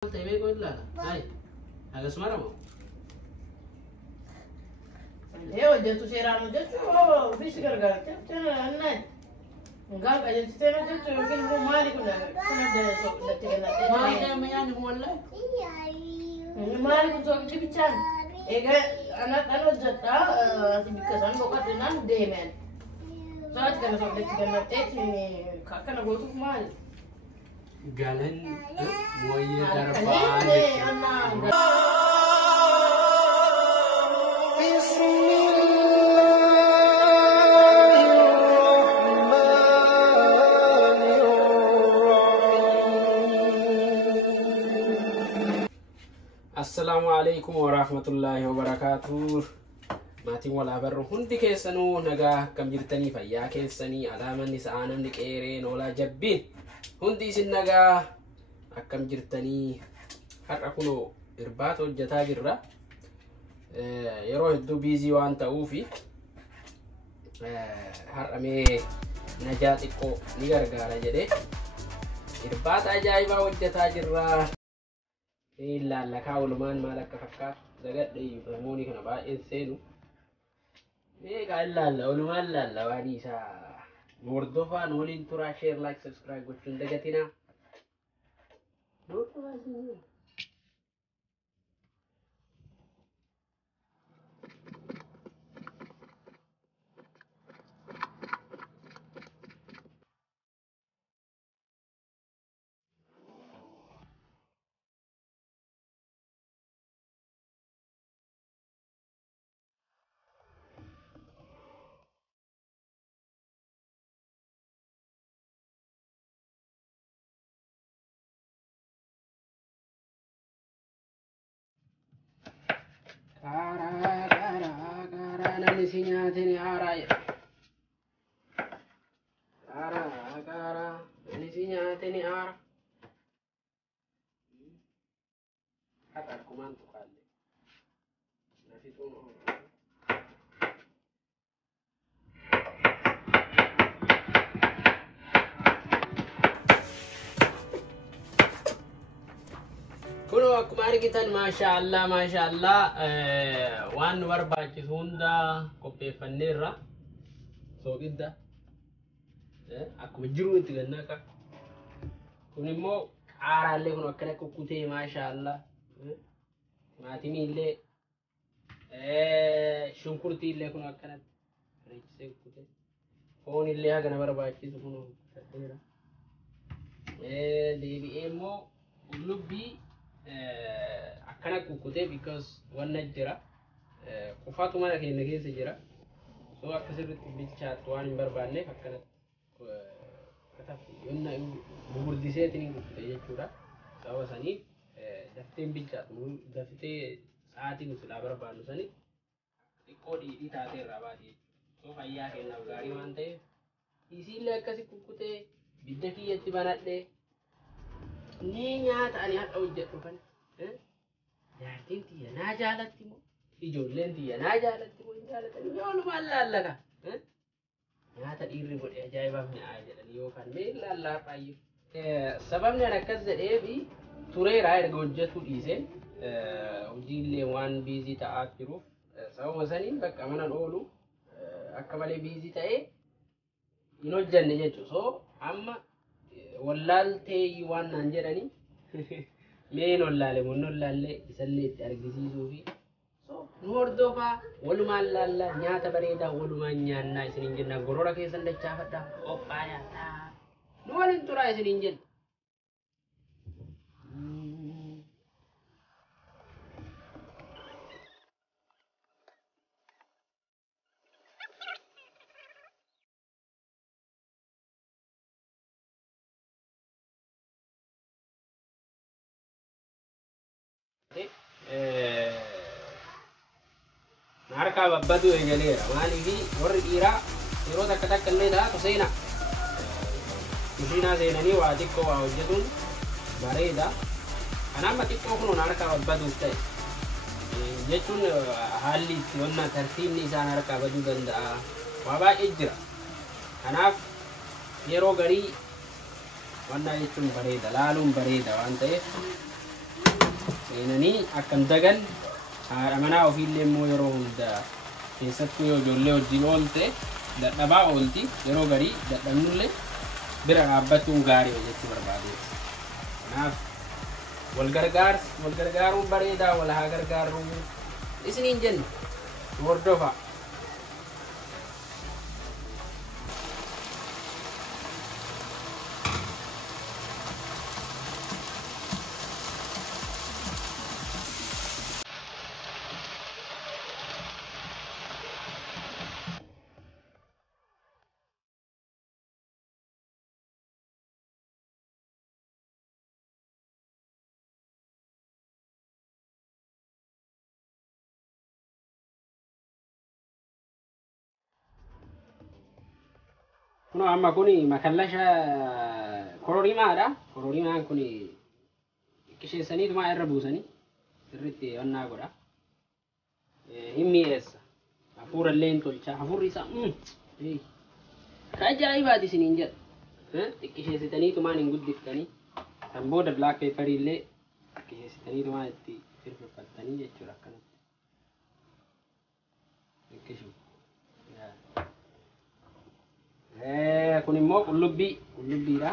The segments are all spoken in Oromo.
تبي يقول لا هاي هذا اسمه رمو ايوه جنتو سيرانو جنتو فيش غرغر تنا الناي قال جنتو تنا جنتو يمكن هو مالك ولا كنا سوق لتكنا ما يدام يعني هو ولا مالك سوق تبي كان ايه انا وجدتا تبكسان بوقتنا ديمن صارت كنا سوق لتكنا تيتني كنا قلت مال قالن مويه دربان بسم الله الرحمن الرحيم. السلام عليكم ورحمة الله وبركاته. ماتين ولا بر هندي كيسنو نجا كم جرتني فيا كيسني على من نسانا نكيرين ولا جبين هندي سنجا أكم جرتني هرقولو إرباط وجتا جرا يروح الدو بيزي وان تأوفي هرقمي نجات إكو نيرجع جدي إرباط أجايبا وجتا جرا إلا لك أولمان مالك فكر زغد دي فهموني كنا با إنسانو إيه قال لا أولمان لا وانيسا موردوفا نولين ترى شير لايك سبسكرايب وشون دقتنا موردوفا سيني Kara namni si nyaatini haaraa kara namni si nyaatini haara haqa akkumaan tuqaalle nafituun kuno akkuma argitan maashaallah waan nu barbaachisu hunda qopheeffanneerra soogidda akkuma jiru itti gannaka kun immoo qaaraallee kun akkana kukkutee maashaallah timaatimii shunkurtii illee kun akkanatti reechisee kukkutee foon illee hagana barbaachisu kun saddeera deebi'ee immoo qullubbii akkana kukkutee because wanna jira qofaatu mana keenya keessa jira so akkasirratti bilchaatu waan hin barbaanneef akkana yonna gurgurdiseetiin kukkute jechuudha sababa saniif dafteen bilchaatu daftee sa'aatiin silaa barbaannu saniif xiqqoo dhiidhii taatee irraa baate so fayyaa kennaaf gaarii waan ta'eef isiillee akkasi kukkutee bidda kiyyatti banadhee ni nyaata ani haqa hojjedhu kan jaartiin tiyya naa jaalatti moo ijoolleen tiyya naa jaalatti moo hin jaalatani yoolumaan laallaka nyaata dhiirri godhe ajaa'ibaaf mi'aa jedhani yookaan mee laallaa baay'ee sababni ani akkas jedheefi tureeraa erga hojjetuu dhiiseen hojiillee waan biizii ta'aa jiruuf sababa saniin bakka manan oolu akka malee biizii ta'ee hin hojjenne jechuudha so amma wallaaltee waan naan jedhani meen wallaale mun wallaalle isallee itti argisiisuu fi so nu hordofaa walumaan laalla nyaata bareedaa walumaan nyaannaa isiniin jenna gorora keessan dachaafadhaa qophaayaa nu waliin turaa isiniin jenna. Harka babbatu eegaleera maaliifi warri dhiiraa yeroo takka illee taatu seena kushiinaa seenanii waa xiqqoo waa hojjetuun bareeda kanaaf xiqqoo kun harka babbatuuf ta'e jechuun haalli itti wanta tartiibni isaan harka baduu danda'a waa baay'ee jira kanaaf yeroo garii wanta jechuun bareeda laaluun bareeda waan ta'eef seenanii akkan dagan haadha manaa ofiillee immoo yeroo hunda keessattuu yoo ijoollee wajjin oolte dadhabaa oolti yeroo garii dadhabnullee bira dhaabbachuun gaarii jechuu barbaadeeti. Kanaaf wal gargaaruun bareedaa wal haa gargaaruu isiniin jenna hordofaa. Kuno amma kuni makallasha kororimaadha. Kororimaan kuni qisheessaniituma irra buusanii sirriitti onnaa godha. Himmi'eessa. Hafuura illee hin tolcha. Hafuurri isaa ajaa'ibaati isiniin jedha. Xiqqisheessitaniitumaan hin guddiftanii. Kan booda black pepper illee xiqqisheessitaniitumaan itti firfirfattanii jechuudha akkanatti. Xiqqishu. Kun immoo qullubbiidha.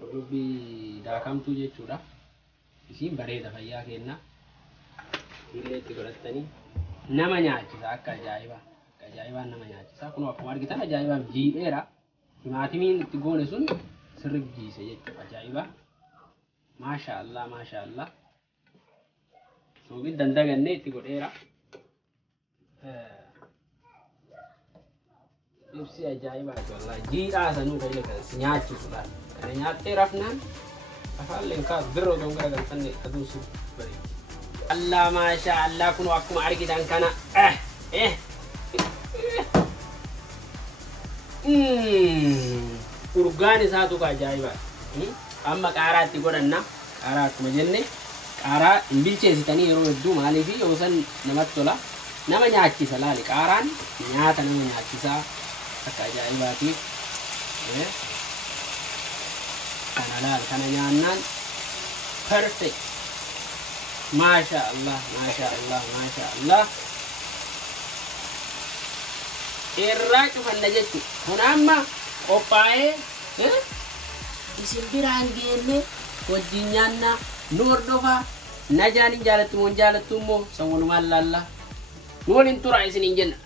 Qullubbii daakamtuu jechuudha. Isiin bareeda fayyaa kenna. Illee itti godhattanii nama nyaachisa akka ajaa'ibaa. Akka ajaa'ibaan nama nyaachisa. Kun akkuma argitan ajaa'ibaan jiidheera. Timaatimiin itti goone sun sirriitti jiise jechuudha ajaa'ibaa. Maashaallah maashaallah. Suuqii dandagannee itti godheera. Ibsi ajaa'ibaati wallahi jiidhaa sanuu fayyada kan si nyaachisuudhaan kana nyaattee rafnaan afaalleen kaas biroo ta'uu garagalfanne aduu si bareechi. Allah maasha Allah kun akkuma argitan kana urgaan isaatu ka ajaa'ibaati. Amma qaaraa itti godhanna. Qaaraa akkuma jenne qaaraa hin bilcheessitanii yeroo hedduu maaliif yoo san namatti tola. Nama nyaachisa laali qaaraan nyaata nama nyaachisaa. Akka ajaa'ibaatiif kana laal kana nyaannaan perfect. Maasha Allah maasha Allah maasha Allah. Irraa cufanna jechuudha. Kun amma qophaa'ee isin biraan geenne wajjin nyaanna nu hordofaa. Najaan hin jaalattu moo hin jaalattu immoo sawwalumaan laalla. Nu waliin tura isiniin jenna.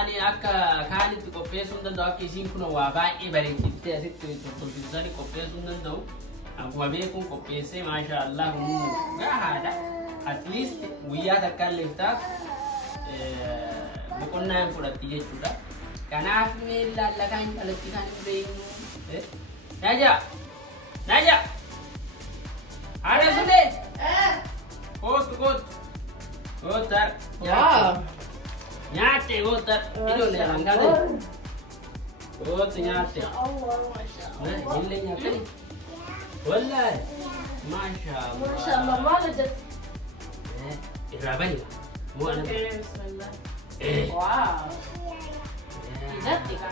Ani akka kaanitti qopheessuu danda'u akka isiin kun waa baay'ee bareechitee asitti tolfisanii qopheessuu danda'u. Akkuma beekuun qopheessee maashaallah gahaadha. At least guyyaa takkaan leeftaaf boqonnaa hin fudhatti jechuudha. Kanaaf meellaa kan jalatti kan hin beeknu. Naja! Haadha sundee! Kootu! Kootar! Nyate gotar itu le angkade got nyate Allah masyaallah ini nyate wallahi masyaallah mana jat irabani mu ana bismillah wow idatika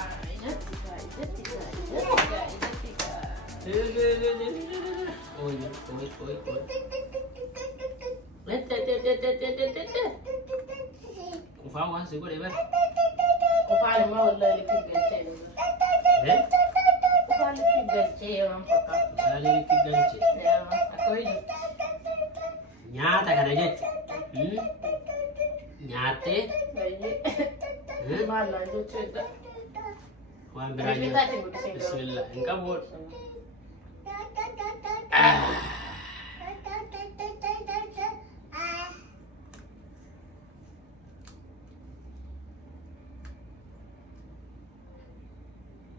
Kufawa sih gue deh Kufawa mau lagi ke BC. Kufawa lagi galchee waan fakkaatu. Saalee itti galche. Akka wayyu. Nyaata kana jechuudha. Nyaattee. Maal naan jechuudha. Waan biraa nyaata. Bismillah. Hin qabu.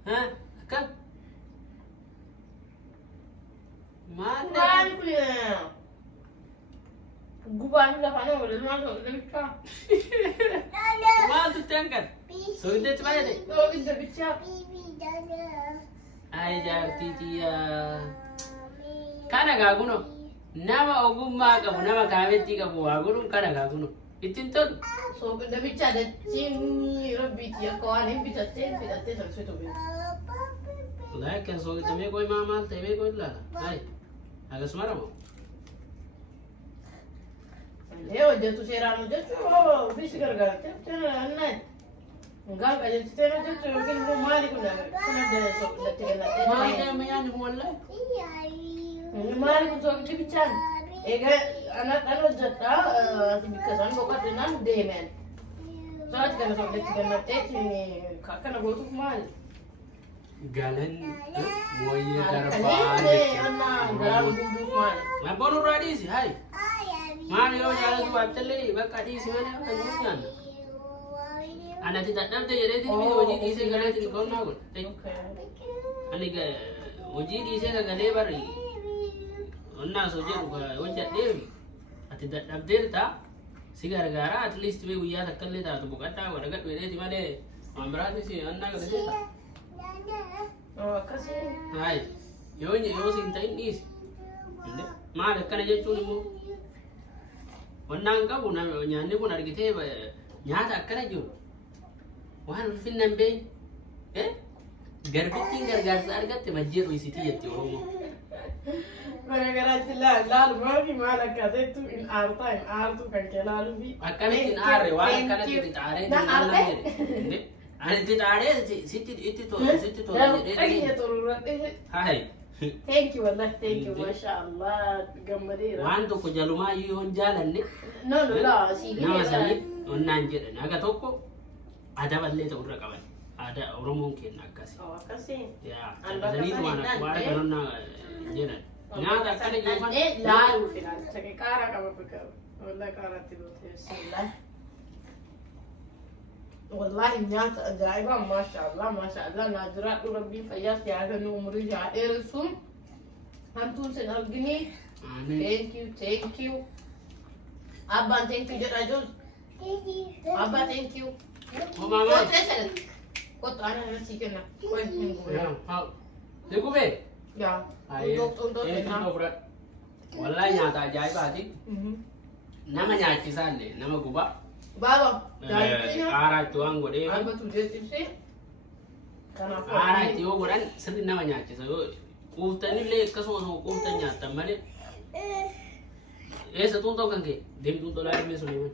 Akam? Mana? Maal kun? Gubaan lafa nama waliin maal ta'u? Maal tutangkan? Soalnya cuma ada. Oh, bisa bicara. Ay jaartii tiya. Kana gaaguno. Nama ogummaa qabu, nama kaametti qabu waa godhuun kana gaaguno. Ittiin tolu. So, bisa bicara cini rabbi tiya kawan yang bitattee sanksitu bi. Like kan so kita koi mama tebe koi la. Ay. Agak semara mo. Leo jatuh serano jatuh, bisa gara-gara jatuh anak. Enggak aja jatuh mungkin rumah di kuna ada sok datang datang. Mana mayan wala? Rumah di kuna sok bicara. Ega anak jatuh dibikasan bokat dengan demen. Soalnya kalau sok datang datang ini kakak nak buat mal. Galan moye Anak garba. garam duduk mal. Labonu radi sih, hai. Mana yo jalan tu bateli, bakal di sini mana kan? Anak tidak dapat jadi tu uji di sini galan tu kau nak? Ani ke uji di sini galan beri. Onna soje uji dia. Tidak dapat tak? Si gara-gara at least we uya tak kali tak tu bukan tahu. Dekat beda di mana? Amrat ni si onna ke sini tak? Oh, kasih. Hai, yo sinta ini. Mana kan aja tu ni mu. Wannan gabu na nyanni kun argite ba nyaata akkana jiru waan ulfinnan be garbittiin gargaarsa argatte majjeeru isiti jetti oromo gara-gara lalu mafi maal akkaseettu in aartu kan kee laalu fi akkamitti aarre waan akkanatti itti xaaree ani itti xaaree sitti tola jedhee hai Thank you, Allah. Thank you, mashallah. Gammadera. Waan tokko jalumaa yoo hin jaalanne No, si nama sanii onnaan jedhan aga tokko adaballee ta'urra qaban aadaa oromoon kenna akkasi. Oh, kasih. Ya, sanii waan akka kanonna jedhan nyaata akkana jeefan Lalu final. Cakap kara kamu pikir. Wallah kara tidur. Bismillah. Wallahi nyata ajaiba mashallah najurat rabbi fayyas ya ga umri ya irsun hantun sen algini thank you abba thank you jara jol abba thank you oh mama kot ana sikena koi minggu ya ha digube ya untuk berat wallahi nyata ajaibaati nama nyaachisalle nama guba Baba, Ara itu ang gede. Apa tu dia tipsi? Kenapa? Ara itu godan sering namanya aja. So, kutan ini le kasih orang kutan nyata mana? Satu tahun kan ke? Dem tu lari mesulaiman.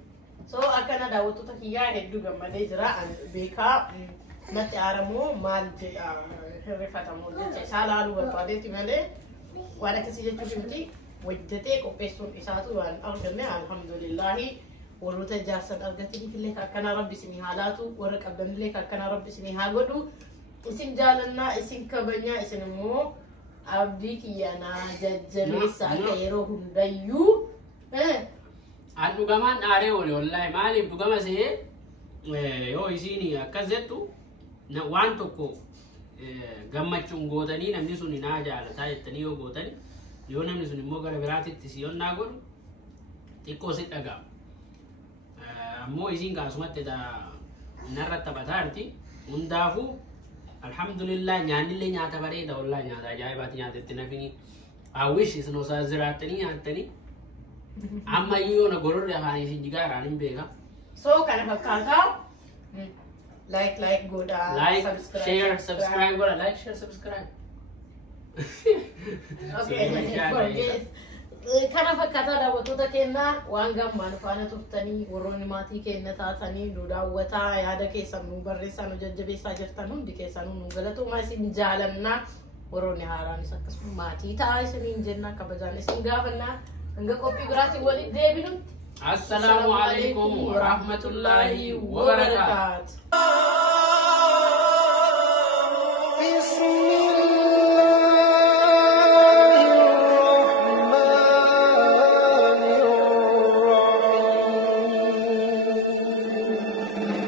So akan ada waktu tak iya hedu gambar jera beka nanti aramu mal refatamu jadi salah lu berpada itu mana? Wadah kesini tu mesti wajibnya kopesun isatu an alhamdulillah. ورث جاسد أرجعتني في الليك أكنا ربي سمي حالاتو ورك أبدن الليك أكنا ربي سمي هاجدو اسم جالنا اسم كبنيا اسم مو أبدي كيانا ججليسا كيروهم دايو Adu gaman are ole wallahi mali du gama se yo isini akazetu na wan tokko gammachun godani namni suni na jala tayettani yo godani yo namni suni mo gara biratitti si yonna gol tikko sit daga ammoo isin kaasumatti da narra tabatarti undafu alhamdulillah nyaanille nyaata bareeda wallahi nyaata ajaa'ibaati nyaatetti nafini awish isno sa ziraatani nyaatani amma io na gororre afani si jigara nin beka so kana fakkaata like go down like share subscribe gola like share subscribe okay kana fakkaata daawwattoota keenya waan gammaan faana turtanii warroonni maatii keenya taatanii nu daawwataa yaada keessan nu barreessaa nu jajjabeessaa jirtan hundi keessanuu nu galatoomaa isin jaalannaa warroonni haaraanis akkasuma maatii ta'aa isiniin jenna kabajaan isin gaafannaa hanga qophii biraatiin waliin deebinutti. Assalamu alaikum wa rahmatullahi wa barakatuh.